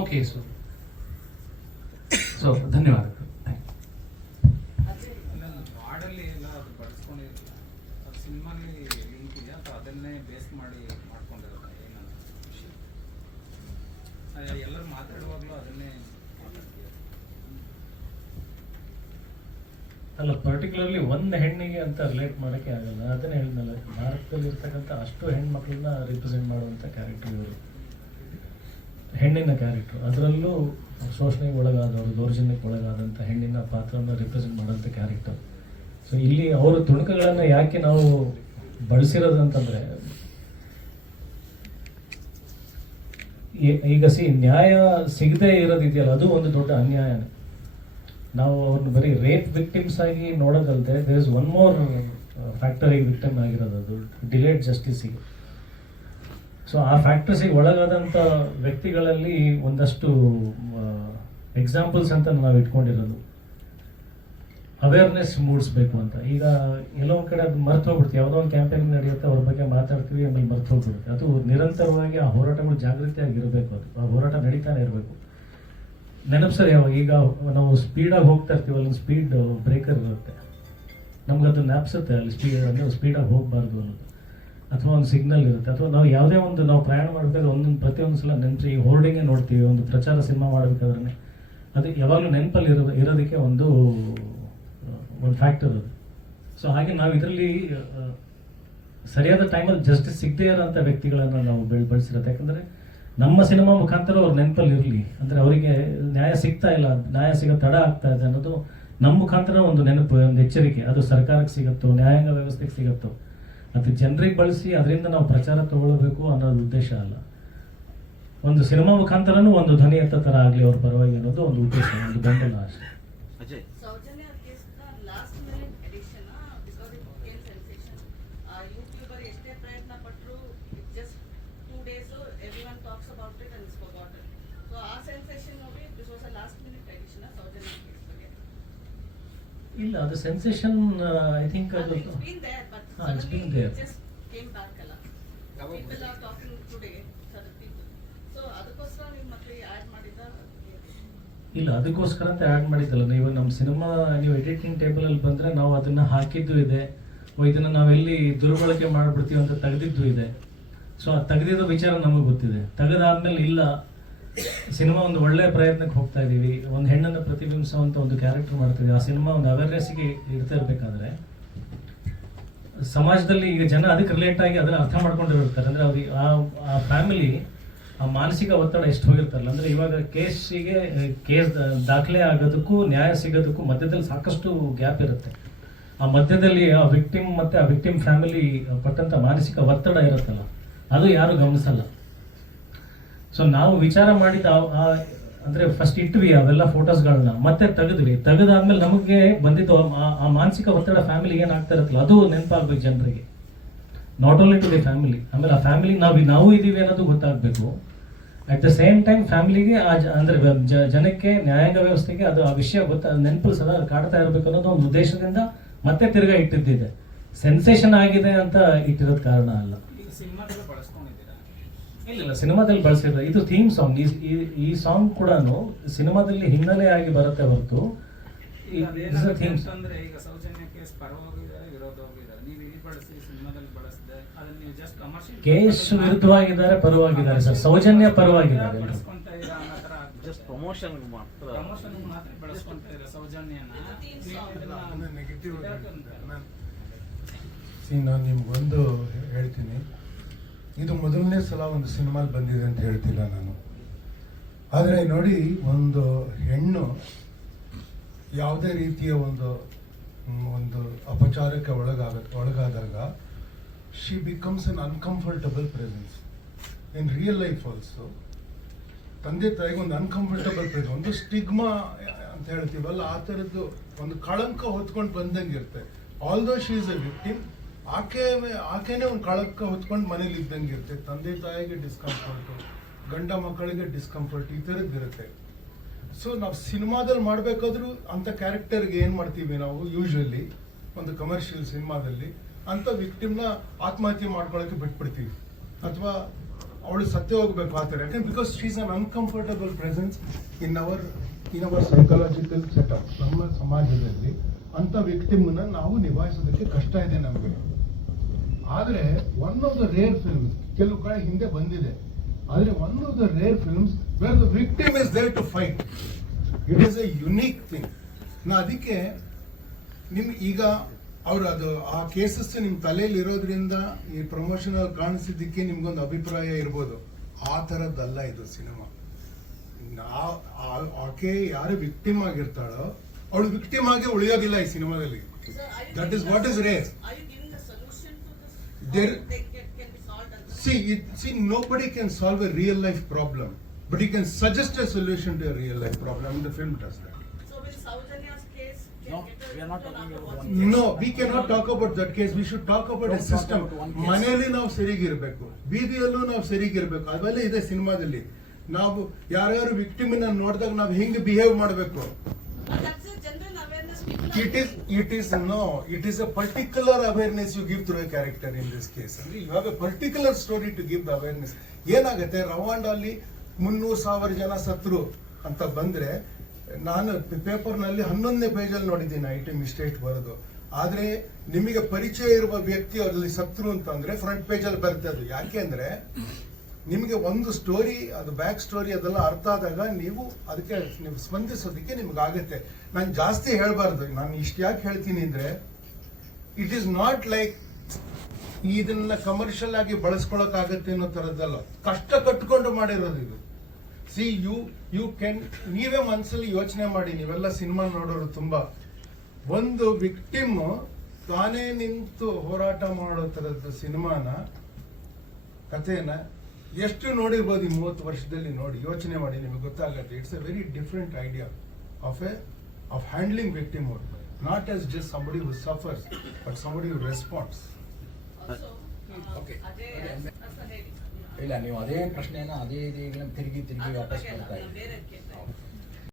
No case so ಮಾತಾಡ್ತೀವಿ ಅಲ್ಲ particularly ಒಂದು ಹೆಣ್ಣಿಗೆ ಅಂತ ರಿಲೇಟ್ ಮಾಡೋಕ್ಕೆ ಆಗಲ್ಲ. ಅದನ್ನೇ ಹೇಳಿದ್ನಲ್ಲ ಭಾರತದಲ್ಲಿ ಇರ್ತಕ್ಕಂಥ ಅಷ್ಟು ಹೆಣ್ಮಕ್ಳನ್ನ ರಿಪ್ರೆಸೆಂಟ್ ಮಾಡುವಂಥ ಕ್ಯಾರೆಕ್ಟರ್ ಇವರು. ಹೆಣ್ಣಿನ ಕ್ಯಾರೆಕ್ಟರ್ ಅದರಲ್ಲೂ ಶೋಷಣೆಗೆ ಒಳಗಾದವರು ದೌರ್ಜನ್ಯಕ್ಕೆ ಒಳಗಾದಂಥ ಹೆಣ್ಣಿನ ಪಾತ್ರವನ್ನು ರಿಪ್ರೆಸೆಂಟ್ ಮಾಡೋಂಥ ಕ್ಯಾರೆಕ್ಟರ್ ಸೊ ಇಲ್ಲಿ ಅವರ ತುಣುಕುಗಳನ್ನು ಯಾಕೆ ನಾವು ಬಳಸಿರೋದಂತಂದ್ರೆ ಈಗ ಸಿ ನ್ಯಾಯ ಸಿಗದೆ ಇರೋದಿದೆಯಲ್ಲ ಅದು ಒಂದು ದೊಡ್ಡ ಅನ್ಯಾಯನೇ. ನಾವು ಅವ್ರನ್ನ ಬರೀ ರೇಪ್ ವಿಕ್ಟಿಮ್ಸ್ ಆಗಿ ನೋಡೋದಲ್ಲದೆ there is one more factory victim ಆಗಿರೋದು ಅದು ಡಿಲೇಡ್ ಜಸ್ಟಿಸಿಗೆ ಸೊ ಆ ಫ್ಯಾಕ್ಟರ್ಸಿಗೆ ಒಳಗಾದಂಥ ವ್ಯಕ್ತಿಗಳಲ್ಲಿ ಒಂದಷ್ಟು ಎಕ್ಸಾಂಪಲ್ಸ್ ಅಂತ ನಾವು ಇಟ್ಕೊಂಡಿರೋದು. ಅವೇರ್ನೆಸ್ ಮೂಡಿಸ್ಬೇಕು ಅಂತ. ಈಗ ಎಲ್ಲೋ ಒಂದು ಕಡೆ ಅದು ಮರ್ತು ಹೋಗ್ಬಿಡ್ತೀವಿ ಯಾವುದೋ ಒಂದು ಕ್ಯಾಂಪೇನ್ ನಡೆಯುತ್ತೆ, ಅವ್ರ ಬಗ್ಗೆ ಮಾತಾಡ್ತೀವಿ, ಆಮೇಲೆ ಮರ್ತು ಹೋಗ್ಬಿಡುತ್ತೆ. ಅದು ನಿರಂತರವಾಗಿ ಆ ಹೋರಾಟಗಳು ಜಾಗೃತಿಯಾಗಿರಬೇಕು ಅದು. ಆ ಹೋರಾಟ ನಡೀತಾನೆ ಇರಬೇಕು. ನೆನಪು ಯಾವಾಗ ಈಗ ನಾವು ಸ್ಪೀಡಾಗಿ ಹೋಗ್ತಾ ಇರ್ತೀವಿ ಅಲ್ಲಿ ಸ್ಪೀಡ್ ಬ್ರೇಕರ್ ಇರುತ್ತೆ. ನಮ್ಗೆ ಅದು ನ್ಯಾಪ್ಸುತ್ತೆ ಅಲ್ಲಿ ಸ್ಪೀಡ್ ಅಂದರೆ ಸ್ಪೀಡಾಗಿ ಹೋಗಬಾರ್ದು ಅನ್ನೋದು. ಅಥವಾ ಒಂದು ಸಿಗ್ನಲ್ ಇರುತ್ತೆ. ಅಥವಾ ನಾವು ಯಾವುದೇ ಒಂದು ನಾವು ಪ್ರಯಾಣ ಮಾಡಬೇಕಾದ್ರೆ ಒಂದೊಂದು ಪ್ರತಿಯೊಂದು ಸಲ ನೆನಪು ಈ ಹೋರ್ಡಿಂಗೇ ನೋಡ್ತೀವಿ. ಒಂದು ಪ್ರಚಾರ ಸಿನಿಮಾ ಮಾಡಬೇಕಾದ್ರೆ ಅದು ಯಾವಾಗಲೂ ನೆನಪಲ್ಲಿ ಇರೋ, ಇರೋದಕ್ಕೆ ಒಂದು ಒಂದು ಫ್ಯಾಕ್ಟರ್ ಅದು. ಸೊ ಹಾಗೆ ನಾವು ಇದರಲ್ಲಿ ಸರಿಯಾದ ಟೈಮಲ್ಲಿ ಜಸ್ಟಿಸ್ ಸಿಗದೇ ಇರೋಂಥ ವ್ಯಕ್ತಿಗಳನ್ನು ನಾವು ಬೆಳ್ ಬಳಸಿರೋದು. ಯಾಕಂದರೆ ನಮ್ಮ ಸಿನಿಮಾ ಮುಖಾಂತರ ಅವ್ರ ನೆನಪಲ್ಲಿ ಇರಲಿ. ಅಂದರೆ ಅವರಿಗೆ ನ್ಯಾಯ ಸಿಗ್ತಾ ಇಲ್ಲ. ನ್ಯಾಯ ಸಿಗೋ ತಡ ಆಗ್ತಾ ಇದೆ ಅನ್ನೋದು ನಮ್ಮ ಮುಖಾಂತರ ಒಂದು ನೆನಪು, ಒಂದು ಎಚ್ಚರಿಕೆ. ಅದು ಸರ್ಕಾರಕ್ಕೆ ಸಿಗುತ್ತೋ, ನ್ಯಾಯಾಂಗ ವ್ಯವಸ್ಥೆಗೆ ಸಿಗುತ್ತೋ. ಅದು ಜನರಿಗೆ ಬಳಸಿ ಅದರಿಂದ ನಾವು ಪ್ರಚಾರ ತಗೊಳ್ಬೇಕು ಅನ್ನೋದು ಉದ್ದೇಶ ಅಲ್ಲ. ಒಂದು ಸಿನಿಮಾ ಮುಖಾಂತರನೂ ಒಂದು ಧ್ವನಿ ಎತ್ತ ಥರ ಆಗಲಿ ಅವ್ರ ಪರವಾಗಿ ಅನ್ನೋದು ಒಂದು ಉದ್ದೇಶ ಒಂದು ಬೆಂಬಲ ಅಷ್ಟೇ. ಅಜಯ್. ಸೌಜನ್ಯ ಕೇಸ್ನ ಲಾಸ್ಟ್ ಮಿನಿಟ್ ಎಡಿಷನ್ ಬಿಕಾಸ್ ಇಲ್ಲ ಅದು ಸೆನ್ಸೇಷನ್ ಐ ಥಿಂಕ್ ಅದು ಇಟ್ಸ್ ಬೀನ್ ದೇರ್ ಬಟ್ ಹಾ, it's been there. Just came back ಅಲ್ಲ people are talking to the other people so ಅದಕ್ಕೋಸ್ಕರ ನೀವು ಮತ್ತೆ ಆಡ್ ಮಾಡಿದ ಇಲ್ಲ ಅದಕ್ಕೋಸ್ಕರ ಅಂತ ಆ್ಯಡ್ ಮಾಡಿದ್ದಲ್ಲ. ನೀವು ನಮ್ಮ ಸಿನಿಮಾ ನೀವು ಎಡಿಟಿಂಗ್ ಟೇಬಲ್ ಅಲ್ಲಿ ಬಂದ್ರೆ ನಾವು ಅದನ್ನ ಹಾಕಿದ್ದು ಇದೆ. ಇದನ್ನು ಇದನ್ನ ನಾವೆಲ್ಲಿ ದುರ್ಬಳಕೆ ಮಾಡಿಬಿಡ್ತೀವಿ ಅಂತ ತೆಗೆದಿದ್ದು ಇದೆ. ಸೊ ಆ ತೆಗೆದಿರೋ ವಿಚಾರ ನಮಗೆ ಗೊತ್ತಿದೆ. ತೆಗೆದಾದ್ಮೇಲೆ ಇಲ್ಲ ಸಿನಿಮಾ ಒಂದು ಒಳ್ಳೆ ಪ್ರಯತ್ನಕ್ಕೆ ಹೋಗ್ತಾ ಇದ್ದೀವಿ ಒಂದು ಹೆಣ್ಣನ್ನು ಪ್ರತಿಬಿಂಬಿಸುವಂತ ಒಂದು ಕ್ಯಾರೆಕ್ಟರ್ ಮಾಡ್ತೀವಿ ಆ ಸಿನಿಮಾ ಒಂದು ಅವೇರ್ನೆಸ್ಗೆ ಇರ್ತಾ ಇರಬೇಕಾದ್ರೆ, ಸಮಾಜದಲ್ಲಿ ಈಗ ಜನ ಅದಕ್ಕೆ ರಿಲೇಟ್ ಆಗಿ ಅದನ್ನ ಅರ್ಥ ಮಾಡ್ಕೊಂಡಿರ್ತಾರೆ ಅಂದ್ರೆ ಅವ್ರಿಗೆ ಆ ಆ ಫ್ಯಾಮಿಲಿ ಆ ಮಾನಸಿಕ ಒತ್ತಡ ಎಷ್ಟು ಹೋಗಿರ್ತಾರಲ್ಲ ಅಂದ್ರೆ ಇವಾಗ ಕೇಸಿಗೆ ಕೇಸ್ ದಾಖಲೆ ಆಗೋದಕ್ಕೂ, ನ್ಯಾಯ ಸಿಗೋದಕ್ಕೂ ಮಧ್ಯದಲ್ಲಿ ಸಾಕಷ್ಟು ಗ್ಯಾಪ್ ಇರುತ್ತೆ. ಆ ಮಧ್ಯದಲ್ಲಿ ಆ ವಿಕ್ಟಿಮ್ ಮತ್ತೆ ಆ ವಿಕ್ಟಿಮ್ ಫ್ಯಾಮಿಲಿ ಪಟ್ಟಂಥ ಮಾನಸಿಕ ಒತ್ತಡ ಇರುತ್ತಲ್ಲ, ಅದು ಯಾರು ಗಮನಿಸಲ್ಲ. ಸೊ ನಾವು ವಿಚಾರ ಮಾಡಿದ ಅಂದ್ರೆ ಫಸ್ಟ್ ಇಟ್ವಿ ಅವೆಲ್ಲ ಫೋಟೋಸ್ಗಳನ್ನ ಮತ್ತೆ ತೆಗೆದ್ವಿ. ತೆಗೆದಾದ್ಮೇಲೆ ನಮಗೆ ಬಂದಿದ್ದು ಆ- ಮಾನಸಿಕ ಒತ್ತಡ ಫ್ಯಾಮಿಲಿ ಏನಾಗ್ತಾ ಇರತ್ತಲ್ಲ, ಅದು ನೆನಪಾಗ್ಬೇಕು ಜನರಿಗೆ. Not only to the family ಆಮೇಲೆ ಆ ಫ್ಯಾಮಿಲಿ ನಾವು ನಾವು ಇದೀವಿ ಅನ್ನೋದು ಗೊತ್ತಾಗಬೇಕು. ಅಟ್ ದ ಸೇಮ್ ಟೈಮ್ ಫ್ಯಾಮಿಲಿಗೆ ಆ ಅಂದ್ರೆ ಜನಕ್ಕೆ ನ್ಯಾಯಾಂಗ ವ್ಯವಸ್ಥೆಗೆ ಅದು ಆ ವಿಷಯ ಗೊತ್ತ, ನೆನಪು ಸದಾ ಕಾಡ್ತಾ ಇರಬೇಕು ಅನ್ನೋದು ಒಂದು ಉದ್ದೇಶದಿಂದ ಮತ್ತೆ ತಿರ್ಗಾ ಇಟ್ಟಿದ್ದಿದೆ. ಸೆನ್ಸೇಷನ್ ಆಗಿದೆ ಅಂತ ಇಟ್ಟಿರೋದ್ ಕಾರಣ ಅಲ್ಲ. ಸಿನಿಮಾ ಇಲ್ಲ ಇಲ್ಲ ಸಿನಿಮಾದಲ್ಲಿ ಬಳಸಿದ್ರೆ ಇದು ಥೀಮ್ ಸಾಂಗ್ ಈ ಈ- ಈ ಸಾಂಗ್ ಕೂಡ ಸಿನಿಮಾದಲ್ಲಿ ಹಿನ್ನೆಲೆ ಆಗಿ ಬರುತ್ತೆ ಹೊರತು. ಅಂತಂದ್ರೆ ಈಗ ಸೌಜನ್ಯ ಕೇಸ್ ಪರವಾಗಿದ್ದಾರೆ ವಿರೋಧವಾಗಿದ್ದಾರೆ. ನೀವು ಇಲ್ಲಿ ಬಳಸಿ ಸಿನಿಮಾದಲ್ಲಿ ಬಳಸಿದೆ ಅದನ್ನ ನೀವು ಜಸ್ಟ್ ಕಮರ್ಷಿಯಲ್ ಕೇಸ್ ವಿರುದ್ಧವಾಗಿದ್ದಾರೆ ಪರವಾಗಿದ್ದಾರೆ ಸರ್. ಸೌಜನ್ಯ ಪರವಾಗಿದ್ದಾರೆ. ಬಳಸ್ಕೊಂತ ಇದ್ದೀರಾ ಅನ್ನೋ ಥರ ಜಸ್ಟ್ ಪ್ರಮೋಷನ್ ಮಾತ್ರ. ಪ್ರಮೋಷನ್ ಮಾತ್ರ ಬಳಸ್ಕೊಂತ ಇದ್ದೀರಾ ಸೌಜನ್ಯನ? ನೆಗೆಟಿವ್ ನಾನು ನಿಮ್ಗೊಂದು ಹೇಳ್ತೀನಿ. ಇದು ಮೊದಲನೇ ಸಲ ಒಂದು ಸಿನಿಮಾಲ್ ಬಂದಿದೆ ಅಂತ ಹೇಳ್ತಿಲ್ಲ ನಾನು. ಆದರೆ ನೋಡಿ, ಒಂದು ಹೆಣ್ಣು ಯಾವುದೇ ರೀತಿಯ ಒಂದು ಒಂದು ಅಪಚಾರಕ್ಕೆ ಒಳಗಾಗ, ಒಳಗಾದಾಗ she becomes an uncomfortable presence in real life also ತಂದೆ ತಾಯಿಗೆ ಒಂದು ಅನ್ಕಂಫರ್ಟಬಲ್ ಪ್ರೆಸೆನ್ಸ್ ಒಂದು ಸ್ಟಿಗ್ಮಾ ಅಂತ ಹೇಳ್ತೀವಲ್ಲ, ಆ ಥರದ್ದು ಒಂದು ಕಳಂಕ ಹೊತ್ಕೊಂಡು ಬಂದಂಗೆ ಇರುತ್ತೆ. Although she is a victim ಆಕೆ ಆಕೆನೇ ಒಂದು ಕಳಕ್ಕೆ ಹೊತ್ಕೊಂಡು ಮನೇಲಿ ಇದ್ದಂಗೆ ಇರುತ್ತೆ. ತಂದೆ ತಾಯಿಗೆ ಡಿಸ್ಕಂಫರ್ಟು ಗಂಡ ಮಕ್ಕಳಿಗೆ ಡಿಸ್ಕಂಫರ್ಟ್ ಈ ಥರದ್ದು ಇರುತ್ತೆ. ಸೊ ನಾವು ಸಿನಿಮಾದಲ್ಲಿ ಮಾಡಬೇಕಾದ್ರೂ ಅಂಥ ಕ್ಯಾರೆಕ್ಟರ್ಗೆ ಏನು ಮಾಡ್ತೀವಿ ನಾವು? ಯೂಶ್ವಲಿ ಒಂದು ಕಮರ್ಷಿಯಲ್ ಸಿನಿಮಾದಲ್ಲಿ ಅಂಥ ವಿಕ್ಟಿಮ್ನ ಆತ್ಮಹತ್ಯೆ ಮಾಡ್ಕೊಳ್ಳೋಕೆ ಬಿಟ್ಬಿಡ್ತೀವಿ. ಅಥವಾ ಅವಳು ಸತ್ಯ ಹೋಗ್ಬೇಕು ಆ ಥರ. ಯಾಕಂದ್ರೆ because she's an uncomfortable presence in our in our psychological setup ನಮ್ಮ ಸಮಾಜದಲ್ಲಿ ಅಂತ ವಿಕ್ಟಿಮ್ನ ನಾವು ನಿಭಾಯಿಸೋದಕ್ಕೆ ಕಷ್ಟ ಇದೆ ನಮಗೆ. ಆದರೆ one of the rare films ಕೆಲವು ಕಡೆ ಹಿಂದೆ ಬಂದಿದೆ. ಆದರೆ one of the rare films where the victim is there to fight it is a unique thing ನಾ ಅದಕ್ಕೆ ನಿಮ್ ಈಗ ಅವ್ರು ಅದು ಆ ಕೇಸಸ್ ನಿಮ್ಮ ತಲೆಯಲ್ಲಿ ಇರೋದ್ರಿಂದ ಈ ಪ್ರಮೋಷನಲ್ ಕಾಣಿಸಿದ್ದಕ್ಕೆ ನಿಮ್ಗೊಂದು ಅಭಿಪ್ರಾಯ ಇರ್ಬೋದು. ಆ ಥರದ್ದಲ್ಲ ಇದು ಸಿನಿಮಾ. ಆಕೆ ಯಾರು ವಿಕ್ಟಿಮ್ ಆಗಿರ್ತಾಳೋ ಅವಳು ವಿಕ್ಟಿಮ್ ಆಗಿ ಉಳಿಯೋದಿಲ್ಲ ಈ ಸಿನಿಮಾದಲ್ಲಿ. That is what is is There- See, it, see, nobody can solve a real life problem, but you can suggest a solution to a real life problem, and the film does that. So will Saujanya's case No, we are not talking about one it? No, we cannot talk about that case. We should talk about a system. case. ಮನೆಯಲ್ಲಿ ನಾವು ಸರಿಗಿರ್ಬೇಕು ಬೀದಿಯಲ್ಲೂ ನಾವು ಸರಿಗಿರ್ಬೇಕು ಅವೆಲ್ಲ ಇದೆ ಸಿನಿಮಾದಲ್ಲಿ ನಾವು ಯಾರ್ಯಾರು victim ನೋಡಿದಾಗ ನಾವು ಹೆಂಗೆ ಬಿಹೇವ್ ಮಾಡಬೇಕು And That's a general awareness people are it getting. It is no it is a particular awareness you give through character in this case ಅಂದ್ರೆ you have a particular story to give the awareness ಏನಾಗುತ್ತೆ? ರವಾಂಡಲ್ಲಿ ಮುನ್ನೂರು ಸಾವಿರ ಜನ ಸತ್ರು ಅಂತ ಬಂದ್ರೆ, ನಾನು ಪೇಪರ್ನಲ್ಲಿ ಹನ್ನೊಂದನೇ ಪೇಜಲ್ಲಿ ನೋಡಿದ್ದೀನಿ ಐಟಮ್ ಇಸ್ಟೇಟ್ ಬರೋದು. ಆದರೆ ನಿಮಗೆ ಪರಿಚಯ ಇರುವ ವ್ಯಕ್ತಿ ಅದರಲ್ಲಿ ಸತ್ರು ಅಂತಂದ್ರೆ ಫ್ರಂಟ್ ಪೇಜಲ್ಲಿ ಬರ್ತದೆ. ಅಂದ್ರೆ ನಿಮಗೆ ಒಂದು ಸ್ಟೋರಿ ಅದು ಬ್ಯಾಕ್ ಸ್ಟೋರಿ ಅದೆಲ್ಲ ಅರ್ಥ ಆದಾಗ ನೀವು ಅದಕ್ಕೆ, ನೀವು ಸ್ಪಂದಿಸೋದಕ್ಕೆ ನಿಮ್ಗೆ ಆಗುತ್ತೆ. ನಾನು ಜಾಸ್ತಿ ಹೇಳಬಾರ್ದು. ನಾನು ಇಷ್ಟು ಯಾಕೆ ಹೇಳ್ತೀನಿ ಅಂದರೆ ಇಟ್ ಈಸ್ ನಾಟ್ ಲೈಕ್ ಇದನ್ನ ಕಮರ್ಷಿಯಲ್ ಆಗಿ ಬಳಸ್ಕೊಳಕ್ಕಾಗತ್ತೆ ಅನ್ನೋ ಥರದ್ದಲ್ಲ ಕಷ್ಟ ಕಟ್ಕೊಂಡು ಮಾಡಿರೋದು ಇದು. ಸಿ ಯು ಯು ಕ್ಯಾನ್ ನೀವೇ ಮನಸ್ಸಲ್ಲಿ ಯೋಚನೆ ಮಾಡಿ. ನೀವೆಲ್ಲ ಸಿನಿಮಾ ನೋಡೋರು ತುಂಬಾ. ಒಂದು ವಿಕ್ಟಿಮ್ ತಾನೇ ನಿಂತು ಹೋರಾಟ ಮಾಡೋ ಥರದ್ದು ಸಿನಿಮಾನ ಕಥೆನ ಎಷ್ಟು ನೋಡಿರ್ಬೋದು ಈ ಮೂವತ್ತು ವರ್ಷದಲ್ಲಿ ನೋಡಿ ಯೋಚನೆ ಮಾಡಿ ನಿಮಗೆ ಗೊತ್ತಾಗುತ್ತೆ. It's a very different idea of a of handling victim not as just somebody who suffers but somebody who responds ಇಲ್ಲ ನೀವು ಅದೇ ಪ್ರಶ್ನೆನ ಅದೇ ಇದೆ ತಿರುಗಿ ತಿರುಗಿ ವಾಪಸ್ ಮಾಡ್ತಾ ಇದ್ದೀರಿ. ಇದ್ದೀನಿ.